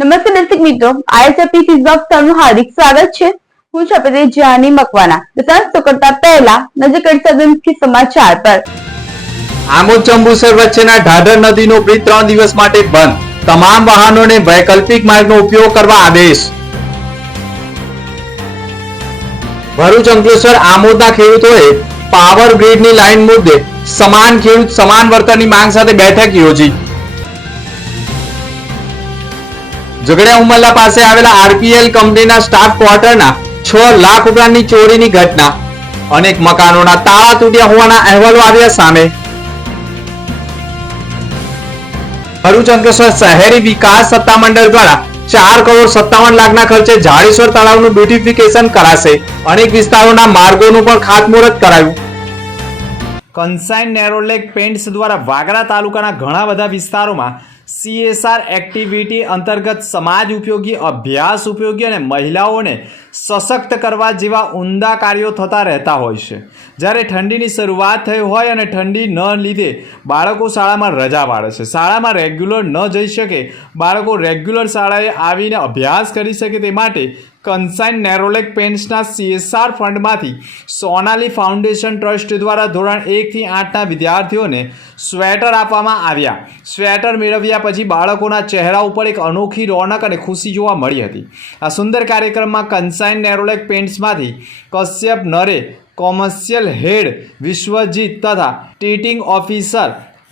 નમસ્તે દર્શક મિત્રો, આઈએસએપી ફીઝ ઓફ સર્વનું હાર્દિક સ્વાગત છે। હું છું આપણી જાની મકવાના। દર્શક કરતા પહેલા નજર કરીશું મુખ્ય સમાચાર પર। આમોદ જંબુસર વચ્ચેના ઢાઢર નદીનો બ્રિજ 3 દિવસ માટે બંધ, તમામ વાહનોને વૈકલ્પિક માર્ગનો ઉપયોગ કરવા આદેશ। ભરૂચ અંકલેશ્વર આમોદના ખેડૂતોએ પાવર ગ્રીડની લાઇન મુદ્દે સમાન ખેડૂત સમાન વર્તનની માંગ સાથે બેઠક યોજી। ઝઘડિયા ઉમરલા પાસે આવેલા આરપીએલ કંપનીના સ્ટાફ ક્વાર્ટરના 6 લાખ રૂપિયાની ચોરીની ઘટના, અનેક મકાનોના તાળા તૂટ્યા હોવાના અહેવાલો આવ્યા સામે। ભરૂચ અંકલેશ્વર શહેરી વિકાસ સત્તામંડળ દ્વારા 4 કરોડ 57 લાખના ખર્ચે જાડેશ્વર તળાવનું બ્યુટિફિકેશન કરાશે। અનેક વિસ્તારોના માર્ગોનું પણ ખાતમુહૂર્ત કરાયું। કન્સાઇન નેરોલેક પેન્ટ્સ દ્વારા વાગરા તાલુકાના ઘણા બધા વિસ્તારોમાં CSR એક્ટિવિટી અંતર્ગત સમાજ ઉપયોગી, અભ્યાસ ઉપયોગી અને મહિલાઓને સશક્ત કરવા જેવા ઉમદા કાર્યો થતા રહેતા હોય છે। જ્યારે ઠંડીની શરૂઆત થઈ હોય અને ઠંડી ન લીધે બાળકો શાળામાં રજા પાડે છે, શાળામાં રેગ્યુલર ન જઈ શકે, બાળકો રેગ્યુલર શાળાએ આવીને અભ્યાસ કરી શકે તે માટે કન્સાઇન નેરોલેક પેન્ટ્સના CSR ફંડમાંથી સોનાલી ફાઉન્ડેશન ટ્રસ્ટ દ્વારા ધોરણ 1 થી 8ના વિદ્યાર્થીઓને સ્વેટર આપવામાં આવ્યા। સ્વેટર મેળવ્યા પછી બાળકોના ચહેરા ઉપર એક અનોખી રોનક અને ખુશી જોવા મળી હતી। આ સુંદર કાર્યક્રમમાં કન્સાઇન નેરોલેક પેન્ટ્સમાંથી કશ્યપ નરે, કોમર્શિયલ હેડ વિશ્વજીત તથા tinting officer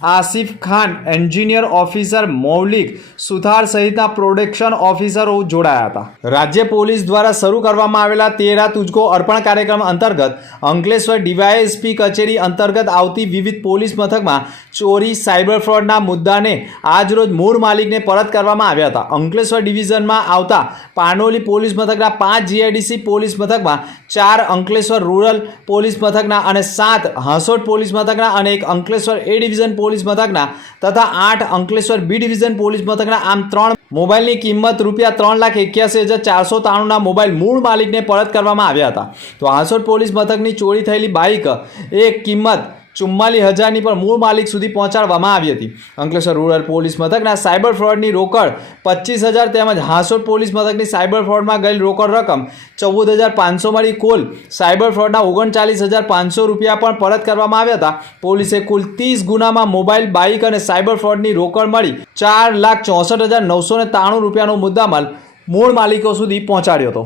Asif Khan, engineer officer Maulik Suthar સહિતના પ્રોડક્શન ઓફિસરો જોડાયા હતા। રાજ્ય પોલીસ દ્વારા શરૂ કરવામાં આવેલા તેરા તુજકો અર્પણ કાર્યક્રમ અંતર્ગત અંકલેશ્વર ડીવાયએસપી કચેરી અંતર્ગત આવતી વિવિધ પોલીસ મથકમાં ચોરી, સાયબર ફ્રોડના મુદ્દાને આજરોજ મૂળ માલિકને પરત કરવામાં આવ્યા હતા। અંકલેશ્વર ડિવિઝનમાં આવતા પાનોલી પોલીસ મથકના 5 GIDC પોલીસ મથકમાં, 4 અંકલેશ્વર રૂરલ પોલીસ મથકના અને 7 હાંસોટ પોલીસ મથકના અને 1 અંકલેશ્વર A ડિવિઝન પોલીસ મથકના તથા 8 અંકલેશ્વર B ડિવિઝન પોલીસ મથકના આમ 3 મોબાઈલની કિંમત ₹3,81,493ના મોબાઈલ મૂળ માલિકને પરત કરવામાં આવ્યા હતા। તો હાંસોટ પોલીસ મથકની ચોરી થયેલી બાઇક એક કિંમત 44,000ની પણ મૂળ માલિક સુધી પહોંચાડવામાં આવી હતી। અંકલેશ્વર રૂરલ પોલીસ મથકના સાયબર ફ્રોડની રોકડ 25,000 તેમજ હાંસોટ પોલીસ મથકની સાયબર ફ્રોડમાં ગયેલ રોકડ રકમ 14,500 મળી કુલ સાયબર ફ્રોડના 39,500 રૂપિયા પણ પરત કરવામાં આવ્યા હતા। પોલીસે કુલ 30 ગુનામાં મોબાઈલ, બાઇક અને સાયબર ફ્રોડની રોકડ મળી 4,64,993 રૂપિયાનો મુદ્દામાલ મૂળ માલિકો સુધી પહોંચાડ્યો હતો।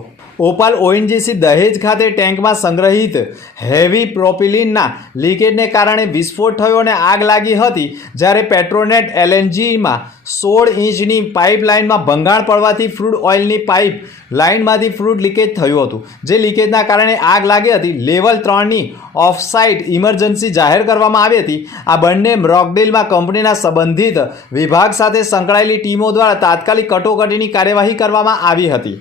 ઓપાલ ONGC દહેજ ખાતે ટેન્કમાં સંગ્રહિત હેવી પ્રોપિલિનના લીકેજને કારણે વિસ્ફોટ થયો અને આગ લાગી હતી। જ્યારે પેટ્રોનેટ LNGમાં 16 ઇંચની પાઇપલાઇનમાં ભંગાણ પડવાથી ફ્રૂડ ઓઇલની પાઇપ લાઇનમાંથી ફ્રૂડ લીકેજ થયું હતું, જે લીકેજના કારણે આગ લાગી હતી। લેવલ 3ની ઓફસાઇટ ઇમરજન્સી જાહેર કરવામાં આવી હતી। આ બંને રોકડેલમાં કંપનીના સંબંધિત વિભાગ સાથે સંકળાયેલી ટીમો દ્વારા તાત્કાલિક કટોકટીની કાર્યવાહી કરવામાં આવી હતી।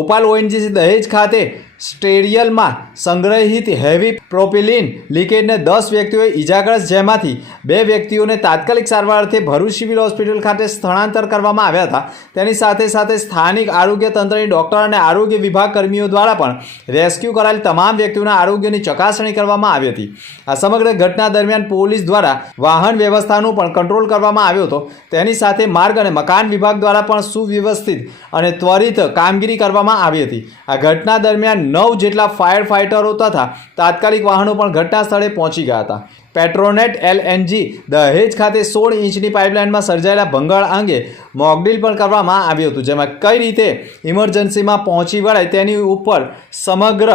ઓપાલ ONGC દહેજ ખાતે સ્ટેરિયલમાં સંગ્રહિત હેવી પ્રોપિલિન લીકેજને 10 વ્યક્તિઓએ ઇજાગ્રસ્ત, જેમાંથી 2 વ્યક્તિઓને તાત્કાલિક સારવાર અર્થે ભરૂચ સિવિલ હોસ્પિટલ ખાતે સ્થળાંતર કરવામાં આવ્યા હતા। તેની સાથે સાથે સ્થાનિક આરોગ્ય તંત્રની ડોક્ટર અને આરોગ્ય વિભાગ કર્મીઓ દ્વારા પણ રેસ્ક્યુ કરાયેલ તમામ વ્યક્તિઓના આરોગ્યની ચકાસણી કરવામાં આવી હતી। આ સમગ્ર ઘટના દરમિયાન પોલીસ દ્વારા વાહન વ્યવસ્થાનું પણ કંટ્રોલ કરવામાં આવ્યો હતો। તેની સાથે માર્ગ અને મકાન વિભાગ દ્વારા પણ સુવ્યવસ્થિત અને ત્વરિત કામગીરી કરવામાં આવી હતી। આ ઘટના દરમિયાન 9 જેટલા ફાયર ફાઇટરો તથા તાત્કાલિક વાહનો પણ ઘટના સ્થળે પહોંચી ગયા હતા। પેટ્રોનેટ LNG દહેજ ખાતે 16 ઇંચની પાઇપલાઇનમાં સર્જાયેલા ભંગાણ અંગે મોકડ્રીલ પણ કરવામાં આવ્યું હતું, જેમાં કઈ રીતે ઇમરજન્સીમાં પહોંચી વળાય તેની ઉપર સમગ્ર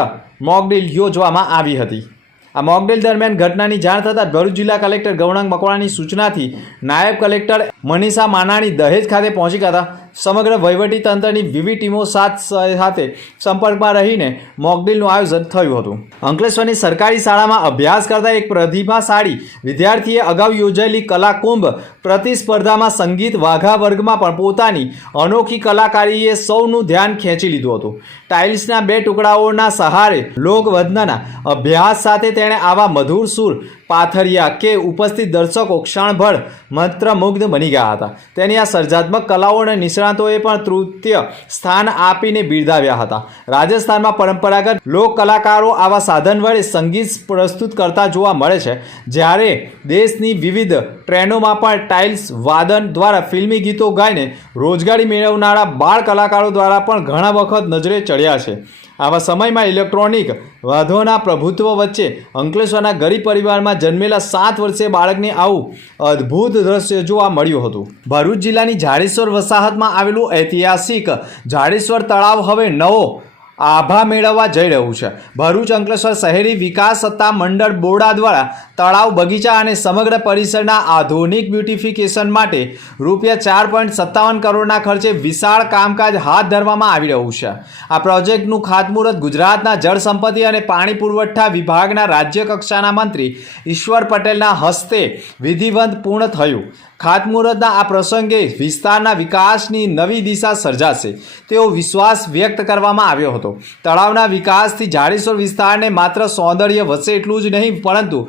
મોકડ્રીલ યોજવામાં આવી હતી। આ મોકડ્રીલ દરમિયાન ઘટનાની જાણ થતાં ભરૂચ જિલ્લા કલેક્ટર ગૌરાંગ મકવાણાની સૂચનાથી નાયબ કલેક્ટર મનીષા માનાણી દહેજ ખાતે પહોંચી ગયા હતા। સમગ્ર વહીવટી તંત્રની વિવિધ ટીમો સાથે સંપર્કમાં રહીને મોકડ્રીલનું આયોજન થયું હતું। અંકલેશ્વરની સરકારી શાળામાં અભ્યાસ કરતા એક પ્રતિભાશાળી વિદ્યાર્થીએ અગાઉ યોજાયેલી કલાકુંભ પ્રતિસ્પર્ધામાં સંગીત વાઘા વર્ગમાં પણ પોતાની અનોખી કલાકારીએ સૌનું ધ્યાન ખેંચી લીધું હતું। ટાઇલ્સના 2 ટુકડાઓના સહારે લોકવંદના અભ્યાસ સાથે તેણે આવા મધુર સૂર પાથરિયા કે ઉપસ્થિત દર્શકો ક્ષણભર મંત્રમુગ્ધ બની ગયા હતા. તેની આ સર્જનાત્મક કલાઓ અને નિષ્ણાતોએ પણ તૃતીય સ્થાન આપીને બિરદાવ્યા હતા. રાજસ્થાનમાં પરંપરાગત લોક કલાકારો આવા સાધન વડે સંગીત પ્રસ્તુત કરતા જોવા મળે છે, જ્યારે દેશની વિવિધ ટ્રેનોમાં પણ ટાઇલ્સ વાદન દ્વારા ફિલ્મી ગીતો ગાઈને રોજગારી મેળવનારા બાળ કલાકારો દ્વારા પણ ઘણા વખત નજરે ચડ્યા છે. આવા સમયમાં ઇલેક્ટ્રોનિક વાદ્યોના પ્રભુત્વ વચ્ચે અંકલેશ્વરના ગરીબ પરિવારમાં જન્મેલા 7 વર્ષીય બાળકને આવું અદ્ભુત દ્રશ્ય જોવા મળ્યું હતું. ભરૂચ જિલ્લાની જાડેશ્વર વસાહતમાં આવેલું ઐતિહાસિક જાડેશ્વર તળાવ હવે નવો આભા મેળવવા જઈ રહ્યું છે. ભરૂચ અંકલેશ્વર શહેરી વિકાસ સત્તા મંડળ બોર્ડા દ્વારા તળાવ બગીચા અને સમગ્ર પરિસરના આધુનિક બ્યુટિફિકેશન માટે ₹4.57 કરોડના ખર્ચે વિશાળ કામકાજ હાથ ધરવામાં આવી રહ્યું છે. આ પ્રોજેક્ટનું ખાતમુહૂર્ત ગુજરાતના જળ સંપત્તિ અને પાણી પુરવઠા વિભાગના રાજ્ય કક્ષાના મંત્રી ઈશ્વર પટેલના હસ્તે વિધિવત પૂર્ણ થયું. ખાતમુહૂર્તના આ પ્રસંગે વિસ્તારના વિકાસની નવી દિશા સર્જાશે તેવો વિશ્વાસ વ્યક્ત કરવામાં આવ્યો હતો. તળાવના વિકાસથી જાડેશ્વર વિસ્તારને માત્ર સૌંદર્ય વધશે એટલું જ નહીં, પરંતુ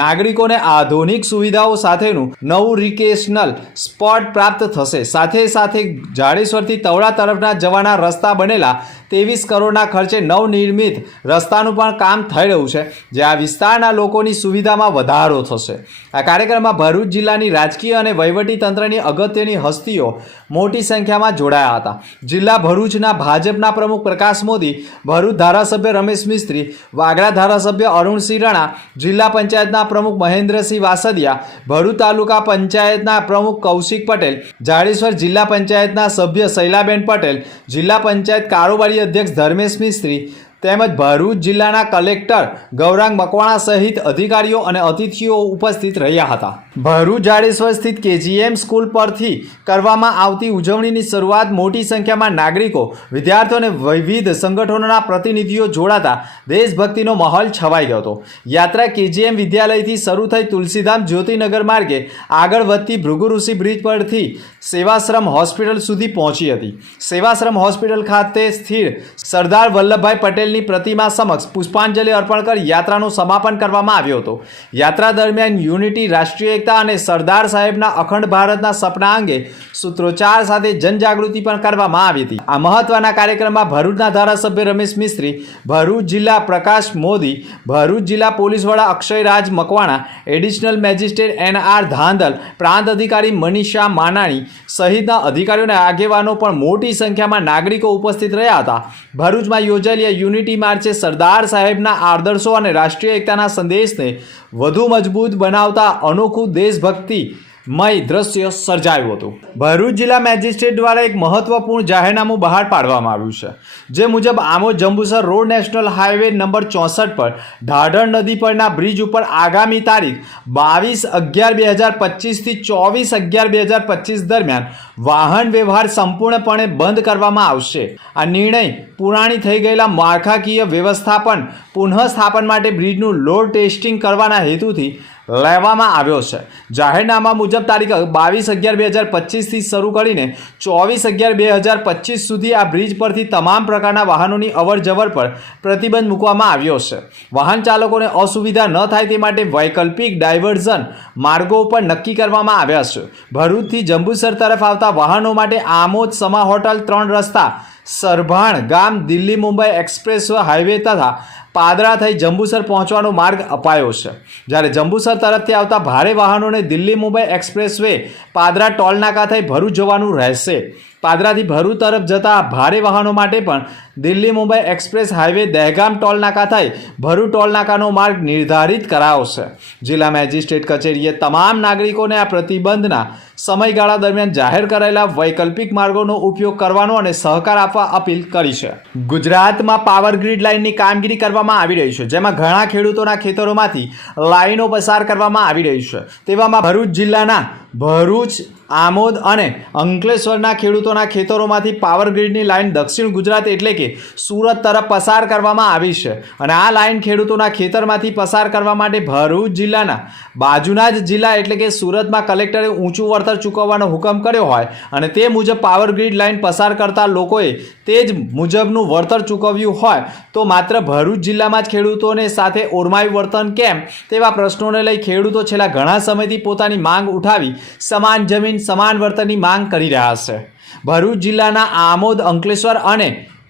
નાગરિકોને આધુનિક સુવિધાઓ સાથેનું નવું રિક્રિએશનલ સ્પોટ પ્રાપ્ત થશે. સાથે સાથે જાડેશ્વરથી તવડા તરફના જવાના રસ્તા બનેલા 23 કરોડના ખર્ચે નવનિર્મિત રસ્તાનું પણ કામ થઈ રહ્યું છે, જે આ વિસ્તારના લોકોની સુવિધામાં વધારો થશે. આ કાર્યક્રમમાં ભરૂચ જિલ્લાની રાજકીય અને વહીવટી તંત્રની અગત્યની હસ્તીઓ મોટી સંખ્યામાં જોડાયા હતા. જિલ્લા ભરૂચના ભાજપના પ્રમુખ પ્રકાશ મોદી, ભરૂચ ધારાસભ્ય રમેશ મિસ્ત્રી, વાગરા ધારાસભ્ય અરુણસિંહ રાણા, જિલ્લા પંચાયતના પ્રમુખ મહેન્દ્રસિંહ વાસદિયા, ભરૂચ તાલુકા પંચાયતના પ્રમુખ કૌશિક પટેલ, જાડેશ્વર જિલ્લા પંચાયતના સભ્ય શૈલાબેન પટેલ, જિલ્લા પંચાયત કારોબારી અધ્યક્ષ ધર્મેશ મિસ્ત્રી તેમજ ભરૂચ જિલ્લાના કલેક્ટર ગૌરાંગ મકવાણા સહિત અધિકારીઓ અને અતિથિઓ ઉપસ્થિત રહ્યા હતા. ભરૂચ જાડેશ્વર સ્થિત KGM સ્કૂલ પરથી કરવામાં આવતી ઉજવણીની શરૂઆત મોટી સંખ્યામાં નાગરિકો, વિદ્યાર્થીઓ અને વિવિધ સંગઠનોના પ્રતિનિધિઓ જોડાતા દેશભક્તિનો માહોલ છવાઈ ગયો હતો. યાત્રા KGM વિદ્યાલયથી શરૂ થઈ તુલસીધામ જ્યોતિનગર માર્ગે આગળ વધતી ભૃગુ ઋષિ બ્રિજ પરથી સેવાશ્રમ હોસ્પિટલ સુધી પહોંચી હતી. સેવાશ્રમ હોસ્પિટલ ખાતે સ્થિર સરદાર વલ્લભભાઈ પટેલની પ્રતિમા સમક્ષ પુષ્પાંજલિ અર્પણ કરી યાત્રાનું સમાપન કરવામાં આવ્યું હતું. યાત્રા દરમિયાન યુનિટી, રાષ્ટ્રીય એકતા અને સરદાર સાહેબના અખંડ ભારતના સપના અંગે સૂત્રોચ્ચાર સાથે જનજાગૃતિ પણ કરવામાં આવી હતી. આ મહત્વના કાર્યક્રમમાં ભરૂચના ધારાસભ્ય રમેશ મિસ્ત્રી, ભરૂચ જિલ્લા પ્રકાશ મોદી, ભરૂચ જિલ્લા પોલીસ વડા Akshayraj Makwana, additional magistrate NR Dhandhal, પ્રાંત અધિકારી મનીષા માનાણી સહિતના અધિકારીઓ અને આગેવાનો પણ મોટી સંખ્યામાં નાગરિકો ઉપસ્થિત રહ્યા હતા. ભરૂચમાં યોજાયેલી યુનિટી માર્ચે સરદાર સાહેબના આદર્શો અને રાષ્ટ્રીય એકતાના સંદેશને વધુ મજબૂત બનાવતા અનોખું દેશભક્તિમય દ્રશ્ય સર્જાયું હતું. ભરૂચ જિલ્લા મેજિસ્ટ્રેટ દ્વારા એક મહત્વપૂર્ણ જાહેરનામું બહાર પાડવામાં આવ્યું છે, જે મુજબ Amod Jambusar road national highway number 64 પર ઢાઢર નદી પરના બ્રિજ ઉપર આગામી તારીખ 22/11/2025 થી 24/11/2025 દરમિયાન વાહન વ્યવહાર સંપૂર્ણપણે બંધ કરવામાં આવશે. આ નિર્ણય પુરાણી થઈ ગયેલા માળખાકીય વ્યવસ્થાપન પુનઃસ્થાપન માટે બ્રિજનું લોડ ટેસ્ટિંગ કરવાના હેતુથી લેવામાં આવ્યો છે. જાહેરનામા મુજબ તારીખ 22/11/2025 થી શરૂ કરીને 24/11/2025 સુધી આ બ્રિજ પરથી તમામ પ્રકારના વાહનોની અવરજવર પર પ્રતિબંધ મૂકવામાં આવ્યો છે. વાહન ચાલકોને અસુવિધા ન થાય તે માટે વૈકલ્પિક ડાયવર્ઝન માર્ગો પર નક્કી કરવામાં આવ્યા છે. ભરૂચથી જંબુસર તરફ આવતા વાહનો માટે આમોદ સમા હોટલ 3 રસ્તા, સરભાણ ગામ, દિલ્હી મુંબઈ એક્સપ્રેસ હાઈવે તથા પાદરા થઈ જંબુસર પહોંચવાનો માર્ગ અપાયો છે. જ્યારે જંબુસર તરફથી આવતા ભારે વાહનોને દિલ્હી મુંબઈ એક્સપ્રેસ વે પાદરા ટોલનાકા થઈ ભરૂચ જવાનું રહેશે. પાદરાથી ભરૂચ તરફ જતા ભારે વાહનો માટે પણ દિલ્હી મુંબઈ એક્સપ્રેસ હાઈવે દહેગામ ટોલનાકા થઈ ભરૂચ ટોલનાકાનો માર્ગ નિર્ધારિત કરાયો છે. જિલ્લા મેજિસ્ટ્રેટ કચેરીએ તમામ નાગરિકોને આ પ્રતિબંધના સમયગાળા દરમિયાન જાહેર કરાયેલા વૈકલ્પિક માર્ગોનો ઉપયોગ કરવાનો અને સહકાર આપવા અપીલ કરી છે. ગુજરાતમાં પાવર ગ્રીડ લાઇનની કામગીરી કરવામાં આવી રહી છે, જેમાં ઘણા ખેડૂતોના ખેતરોમાંથી લાઇનો પસાર કરવામાં આવી રહી છે. તેવામાં ભરૂચ જિલ્લાના ભરૂચ, આમોદ અને અંકલેશ્વરના ખેડૂતોના ખેતરોમાંથી પાવર ગ્રીડની લાઇન દક્ષિણ ગુજરાત એટલે કે સુરત તરફ પસાર કરવામાં આવી છે અને આ લાઇન ખેડૂતોના ખેતરમાંથી પસાર કરવા માટે ભરૂચ જિલ્લાના બાજુના જ જિલ્લા એટલે કે સુરતમાં કલેક્ટરે ઊંચું વળતર ચૂકવવાનો હુકમ કર્યો હોય અને તે મુજબ પાવર ગ્રીડ લાઇન પસાર કરતા લોકોએ તે જ મુજબનું વળતર ચૂકવ્યું હોય તો માત્ર ભરૂચ જિલ્લામાં જ ખેડૂતોને સાથે ઓરમાયું વર્તન કેમ તેવા પ્રશ્નોને લઈ ખેડૂતો છેલ્લા ઘણા સમયથી પોતાની માંગ ઉઠાવી સમાન જમીન સમાન વળતરની માંગ કરી રહ્યા છે. ભરૂચ જિલ્લાના આમોદ, અંકલેશ્વર અને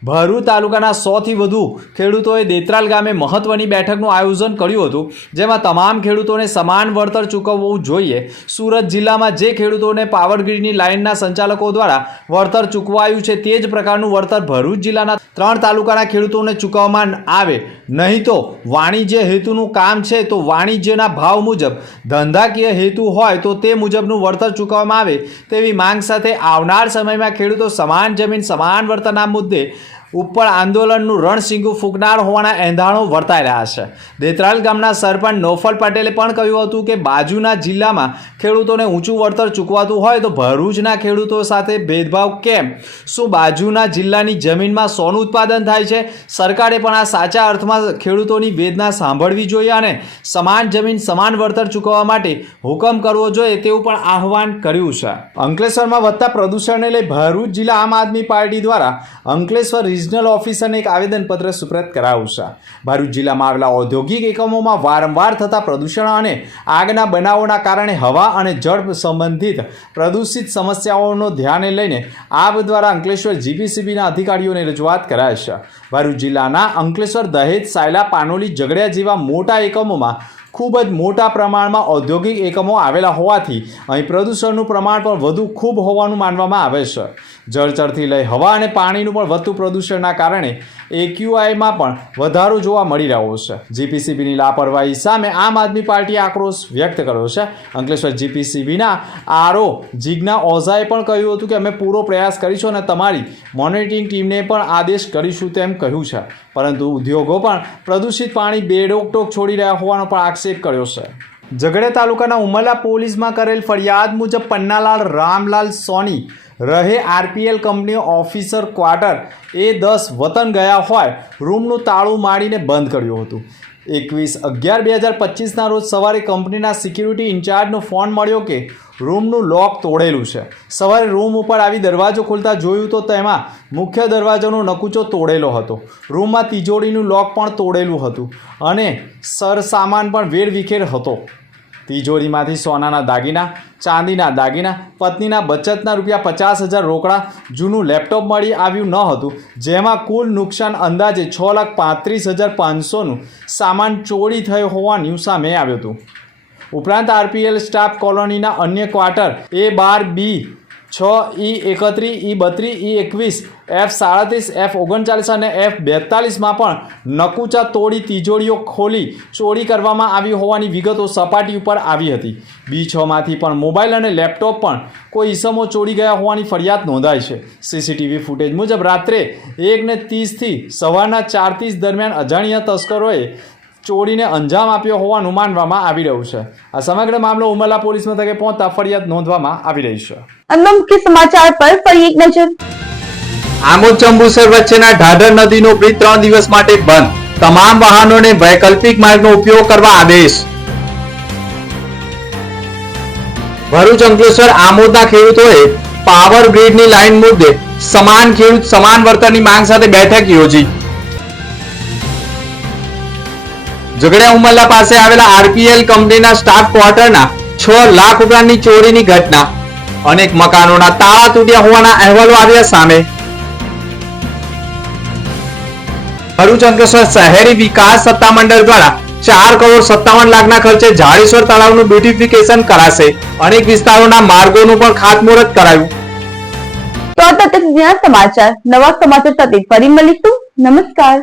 ભરૂચ તાલુકાના 100થી વધુ ખેડૂતોએ દેત્રાલ ગામે મહત્વની બેઠકનું આયોજન કર્યું હતું જેમાં તમામ ખેડૂતોને સમાન વળતર ચૂકવવું જોઈએ. સુરત જિલ્લામાં જે ખેડૂતોને પાવર ગ્રીડની લાઇનના સંચાલકો દ્વારા વળતર ચૂકવાયું છે તે જ પ્રકારનું વળતર ભરૂચ જિલ્લાના 3 તાલુકાના ખેડૂતોને ચૂકવવામાં આવે, નહીં તો વાણિજ્ય હેતુનું કામ છે તો વાણિજ્યના ભાવ મુજબ, ધંધાકીય હેતુ હોય તો તે મુજબનું વળતર ચૂકવવામાં આવે તેવી માંગ સાથે આવનાર સમયમાં ખેડૂતો સમાન જમીન સમાન વળતરના મુદ્દે ઉપર આંદોલનનું રણશીંગું ફૂંકનાર હોવાના એંધાણો વર્તાઈ રહ્યા છે. દેત્રાલ ગામના સરપંચ નોફલ પટેલે પણ કહ્યું હતું કે બાજુના જિલ્લામાં ખેડૂતોને ઊંચું વળતર ચૂકવાતું હોય તો ભરૂચના ખેડૂતો સાથે ભેદભાવ કેમ? શું બાજુના જિલ્લાની જમીનમાં સોનું ઉત્પાદન થાય છે? સરકારે પણ આ સાચા અર્થમાં ખેડૂતોની વેદના સાંભળવી જોઈએ અને સમાન જમીન સમાન વળતર ચૂકવવા માટે હુકમ કરવો જોઈએ તેવું પણ આહવાન કર્યું છે. અંકલેશ્વરમાં વધતા પ્રદૂષણને લઈ ભરૂચ જિલ્લા આમ આદમી પાર્ટી દ્વારા અંકલેશ્વર રિજનલ ઓફિસરને એક આવેદનપત્ર સુપ્રત કરાયું છે. ભરૂચ જિલ્લામાં આવેલા ઔદ્યોગિક એકમોમાં વારંવાર થતા પ્રદૂષણ અને આગના બનાવોના કારણે હવા અને જળ સંબંધિત પ્રદૂષિત સમસ્યાઓનો ધ્યાને લઈને આપ દ્વારા અંકલેશ્વર જીપીસીબીના અધિકારીઓને રજૂઆત કરાય છે. ભરૂચ જિલ્લાના અંકલેશ્વર, દહેજ, સાયલા, પાનોલી, ઝઘડિયા જેવા મોટા એકમોમાં ખૂબ જ મોટા પ્રમાણમાં ઔદ્યોગિક એકમો આવેલા હોવાથી અહીં પ્રદૂષણનું પ્રમાણ પણ વધુ ખૂબ હોવાનું માનવામાં આવે છે. જળચરથી લઈ હવા અને પાણીનું પણ વધતું પ્રદૂષણના કારણે AQIમાં પણ વધારો જોવા મળી રહ્યો છે. જીપીસીબીની લાપરવાહી સામે આમ આદમી પાર્ટીએ આક્રોશ વ્યક્ત કર્યો છે. અંકલેશ્વર જીપીસીબીના RO જીજ્ઞા ઓઝાએ પણ કહ્યું હતું કે અમે પૂરો પ્રયાસ કરીશું અને તમારી મોનિટરિંગ ટીમને પણ આદેશ કરીશું તેમ કહ્યું છે, પરંતુ ઉદ્યોગો પણ પ્રદૂષિત પાણી બેરોકટોક છોડી રહ્યા હોવાનો પણ આક્ષેપ કર્યો છે. ઝઘડિયા તાલુકાના ઉમરલા પોલીસમાં કરેલ ફરિયાદ મુજબ પન્નાલાલ રામલાલ સોની રહે RPL company officer quarter A10 વતન ગયા હોય રૂમનું તાળું મારીને બંધ કર્યું હતું. 21/11/2025ના રોજ સવારે કંપનીના સિક્યુરિટી ઇન્ચાર્જનો ફોન મળ્યો કે રૂમનું લોક તોડેલું છે. સવારે રૂમ ઉપર આવી દરવાજો ખોલતા જોયું તો તેમાં મુખ્ય દરવાજાનો નકુચો તોડેલો હતો. રૂમમાં તિજોરીનું લોક પણ તોડેલું હતું અને સરસામાન પણ વેરવિખેર હતો. તિજોરીમાંથી સોનાના દાગીના, ચાંદીના દાગીના, પત્નીના બચતના ₹50,000 રોકડા, જૂનું લેપટોપ મળી આવ્યું ન હતું, જેમાં કુલ નુકસાન અંદાજે ₹6,35,500નું સામાન ચોરી થયો હોવાનું સામે આવ્યું હતું. ઉપરાંત RPL સ્ટાફ કોલોનીના અન્ય quarter A12, B6, E31, E32, E21, F37, F39 અને F42માં પણ નકુચા તોડી તિજોરીઓ ખોલી ચોરી કરવામાં આવી હોવાની વિગતો સપાટી ઉપર આવી હતી. B6માંથી પણ મોબાઈલ અને લેપટોપ પણ કોઈ ઈસમો ચોરી ગયા હોવાની ફરિયાદ નોંધાઈ છે. CCTV ફૂટેજ મુજબ રાત્રે 1:30થી સવારના 4:30 દરમિયાન અજાણ્યા તસ્કરોએ ચોરીને અંજામ આપ્યો હોવાનું માનવામાં આવી રહ્યું છે. આ સમગ્ર મામલો ઉમરલા પોલીસ મથકે પહોંચતા ફરિયાદ નોંધવામાં આવી રહી છે. અન્ય મુખ્ય સમાચાર પર ફરી એક નજર. આમોદ જંબુસર વચ્ચેના ઢાઢર નદીનો બ્રિજ 3 દિવસ માટે બંધ. તમામ વાહનોને વૈકલ્પિક માર્ગનો ઉપયોગ કરવા આદેશ. ભરૂચ, અંકલેશ્વર, આમોદના ખેડૂતોએ પાવર ગ્રીડની લાઇન મુદ્દે સમાન ખેડૂત સમાન વળતરની માંગ સાથે બેઠક યોજી. ઝઘડિયા ઉમરલા પાસે આવેલા RPL કંપનીના સ્ટાફ ક્વાર્ટરના 6 લાખ રૂપિયાની ચોરીની ઘટના. અનેક મકાનોના તાળા તૂટ્યા હોવાના અહેવાલો આવ્યા સામે. ભરૂચ અંકલેશ્વર શહેરી વિકાસ સત્તામંડળ દ્વારા 4,57,00,000ના ખર્ચે જાડેશ્વર તળાવનું બ્યુટિફિકેશન કરાશે. અનેક વિસ્તારોના માર્ગોનું પણ ખાતમુહૂર્ત કરાયું. તો આ તક સમાચાર, નવા સમાચાર સાથે ફરી મળીશું. નમસ્કાર.